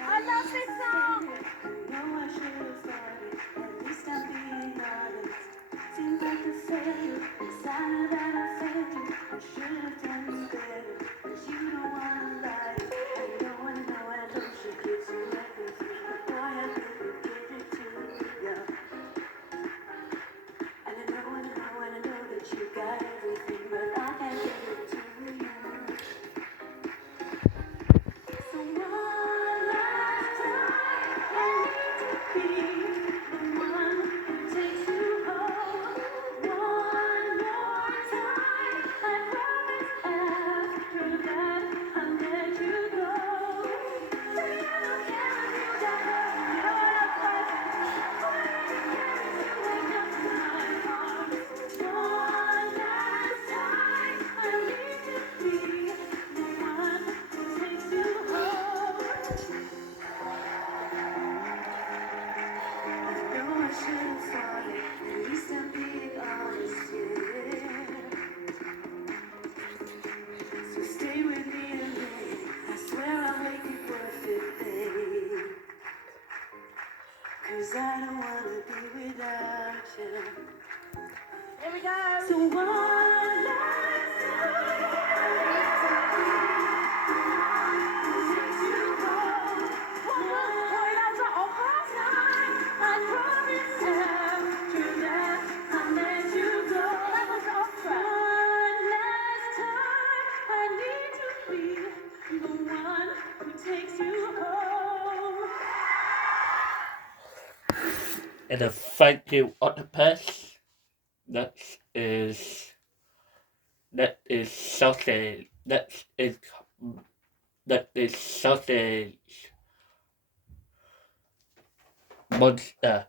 I love this song. No, I should have started. At least I'm being honest. Seems like the failure, the sign that I failed you. I should have done better. 'Cause you don't wanna lie. I know, I know she gives you everything. But boy, I couldn't give it to you. And I know that you got everything. But I can't give it to you. So one last time, I need to be the one who takes you home. One more time, I promise after that I'll let you go. Say I don't care if you got hurt, you're not perfect. All I care is you wake up in my arms. One last time, I need to be the one who takes you home. I know I should have thought it. At least I'm being honest, yeah. So stay with me a minute. I swear I'll make it worth it, babe. 'Cause I don't wanna be without you. Here we go. So one last time, I need to be the one who takes you home. One That was an opera. time, I promise after that I'll let you go. That was an opera. One last time, I need to be the one who takes you home. And a thank you, Octopus. That is sausage. That is sausage monster.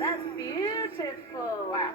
That's beautiful. Wow.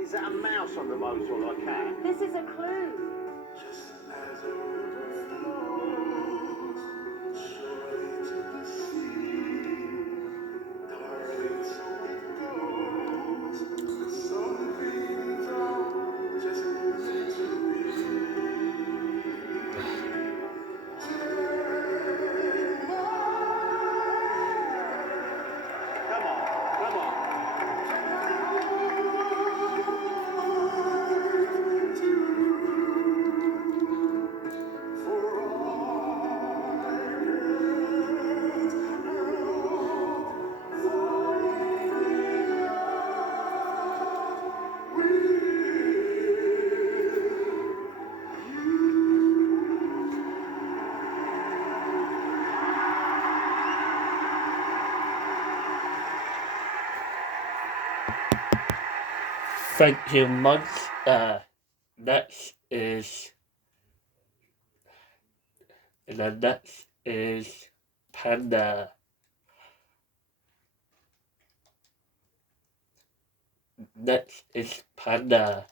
Is that a mouse on the motor or a cat? This is a clue. Come on, come on. Thank you, monster. Next is Panda. Next is Panda.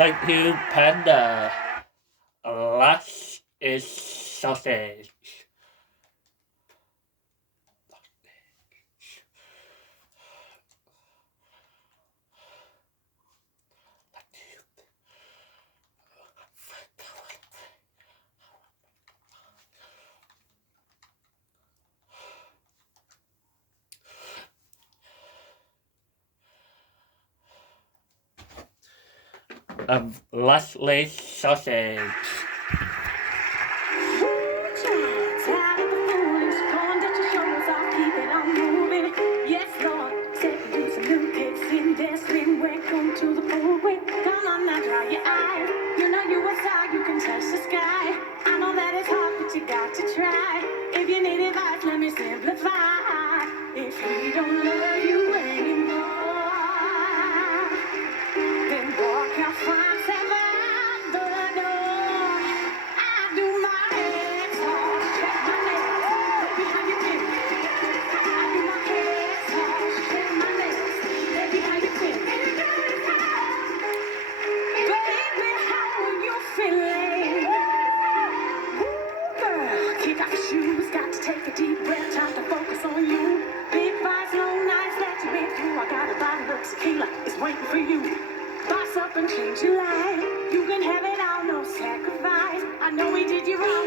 Thank you, Panda. Last is sausage. Lastly, sausage. Welcome to the pool. Come on now, dry your eyes. You know you a star, you can touch the sky. I know that it's hard, but you got to try. If you need advice, let me simplify. If he don't love you anymore, then walk out front and out the door. I do my head toss, check my nails, baby, how you feel? I do my head toss, check my nails, baby, how you feel? Baby, how are you feeling? Ooh, girl, kick off your shoes, got to take a deep breath, time to focus on you. Big vibes, long nights that you've been through. I got a bottle of tequila, it's waiting for you. Boss up and change your life. You can have it all, no sacrifice. I know we did you wrong.